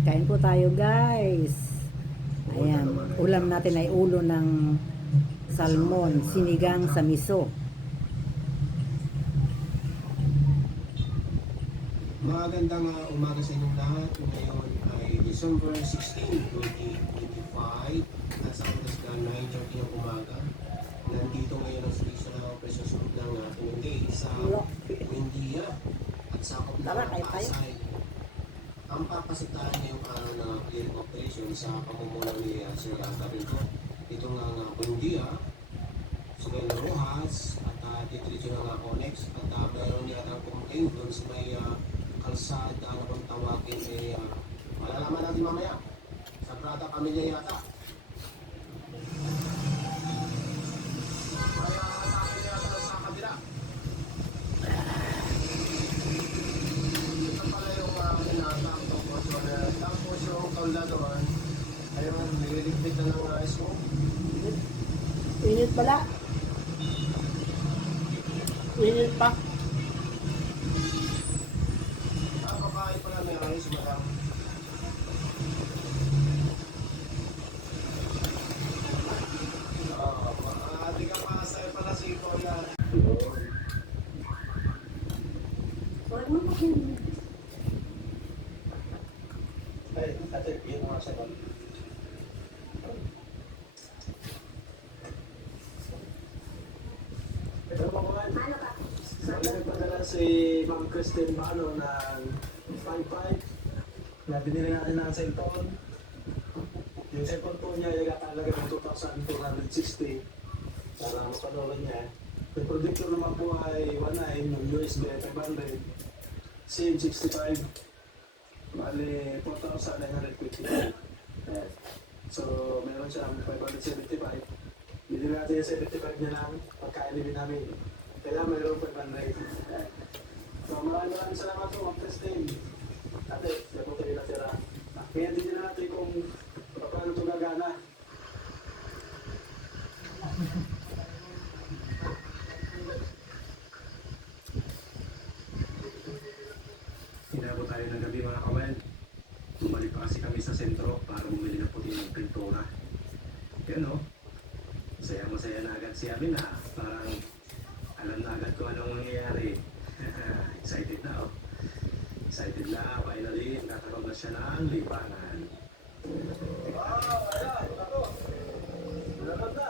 Kain po tayo guys. Ayan, ulam natin ay ulo ng salmon, sinigang sa miso. Magandang umaga sa inyong lahat. Ngayon ay December 16, 2025. Nasa oras na 9:30 ng umaga. Nandito ngayon ang Station Operation Group ng ating day sa Buendia at sakop ng Pasay. Ang papasitahan ngayong araw na clearing operation sa pamumuno ni Sir Carrito. Ito nga Buendia, Sugal Rojas at Titricho ng Conex at mayroon yata complaint doon sa may kalsada na kung tawagin malalaman natin mamaya sa Prada Pamilya yata. Kaya natin yata sa kabila. Ito pala yung pinatang tapos yung kaula doon ayun, nililigpit na ng smoke. Init pala. Init pa. Kakain pala may ayos, madam. Di ka pasay pala si Kuya. Ay, ate, yun mga second. Ito pa mga nagpadala si Ma'am Christine Bano ng 5.5 na binili natin ng cellphone. Yung cellphone po niya yung talaga ng 2,260 para mapanood niya. Yung projector naman po ay 1.9, yung USB 500, SIM 65, bali 4,950. So meron siyang 575. Binili natin yung 75 niya lang, pagkailibin namin. Kaya mayroon 500. So maraming salamat po, Ma'am Christine. Ate, siya po kayo natira. Kaya hindi na natin kung paano ito gagana. Inabot tayo ng gabi mga kawan. Bumalik pa kasi kami sa sentro para bumili ng puti ng pintura. Yan o. Masaya-masaya na agad si Amin na parang alam na agad kung anong mangyayari. Excited na oh. Excited na. Finally, nagkakaroon na siya ng libangan. Ayan, ako. Dapat na.